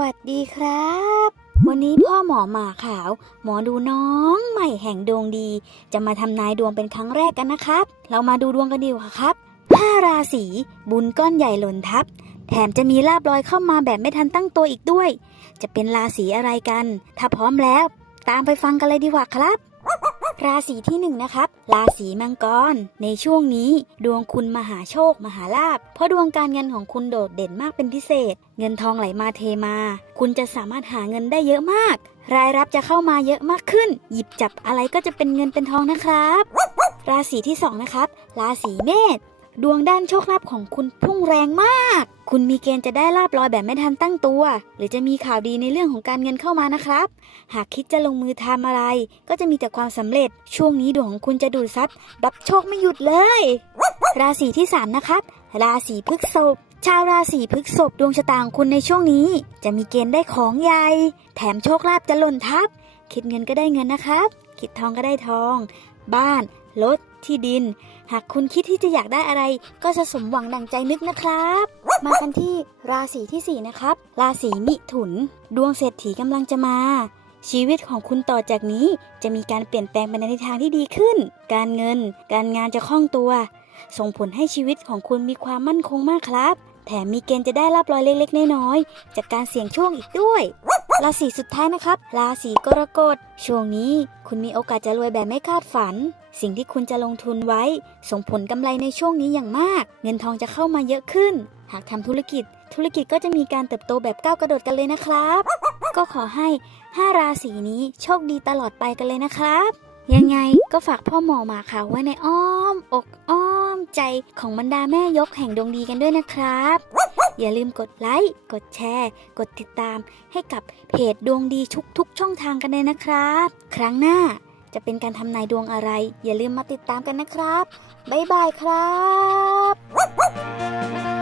วัสดีครับ วันนี้พ่อหมอหมาขาว หมอดูน้องใหม่แห่งดวงดี จะมาทำนายดวงเป็นครั้งแรกกันนะครับ เรามาดูดวงกันดีกว่าครับห้าราศีบุญก้อนใหญ่หล่นทับ แถมจะมีลาบลอยเข้ามาแบบไม่ทันตั้งตัวอีกด้วย จะเป็นราศีอะไรกัน ถ้าพร้อมแล้ว ตามไปฟังกันเลยดีกว่าครับ ราศีที่หนึ่งนะครับ ราศีมังกร ในช่วงนี้ ดวงคุณมหาโชค มหาลาภ เพราะดวงการเงินของคุณโดดเด่นมากเป็นพิเศษ เงินทองไหลมาเทมา คุณจะสามารถหาเงินได้เยอะมาก รายรับจะเข้ามาเยอะมากขึ้น หยิบจับอะไรก็จะเป็นเงินเป็นทองนะครับ ราศีที่สองนะครับ ราศีเมษ ดวงด้านโชคลาภของคุณพุ่งแรงมาก คุณมีเกณฑ์จะได้ลาบลอยแบบไม่ทันตั้งตัว หรือจะมีข่าวดีในเรื่องของการเงินเข้ามานะครับ หากคิดจะลงมือทำอะไร ก็จะมีแต่ความสำเร็จ ช่วงนี้ดวงของคุณจะดูดซับรับโชคไม่หยุดเลย ราศีที่ 3 นะครับ ราศีพฤษภชาวราศีพฤษภดวงชะตาของคุณในช่วงนี้ จะมีเกณฑ์ได้ของใหญ่ แถมโชคลาภจะหล่นทับ คิดเงินก็ได้เงินนะครับ คิดทองก็ได้ทอง บ้าน รถ ที่ดิน หากคุณคิดที่จะอยากได้อะไร ก็จะสมหวังดังใจนึกนะครับ มากันที่ราศีที่ 4 นะครับ ราศีมิถุน ดวงเศรษฐีกำลังจะมา ชีวิตของคุณต่อจากนี้จะมีการเปลี่ยนแปลงไปในทิศทางที่ดีขึ้น การเงิน การงานจะคล่องตัว ส่งผลให้ชีวิตของคุณมีความมั่นคงมากครับ แถมมีเกณฑ์จะได้รับรอยเล็กๆน้อยๆจากการเสี่ยงโชคอีกด้วย ราศีสุดท้ายนะครับ ราศีกรกฎ ช่วงนี้คุณมีโอกาสจะรวยแบบไม่คาดฝัน สิ่งที่คุณจะลงทุนไว้ ส่งผลกำไรในช่วงนี้อย่างมาก เงินทองจะเข้ามาเยอะขึ้น หากทำธุรกิจ ธุรกิจก็จะมีการเติบโตแบบก้าวกระโดดกันเลยนะครับ ก็ขอให้ 5 ราศีนี้โชคดีตลอดไปกันเลยนะครับ ยังไงก็ฝากพ่อหมอมาขาวไว้ในอ้อม อกอ้อมใจของบรรดาแม่ยกแห่งดวงดีกันด้วยนะครับ อย่าลืมกดไลค์ กดแชร์ กดติดตาม ให้กับเพจดวงดีทุกๆ ช่องทางกันเลยนะครับ ครั้งหน้าจะเป็นการทำนายดวงอะไร อย่าลืมมาติดตามกันนะครับ บ๊ายบายครับ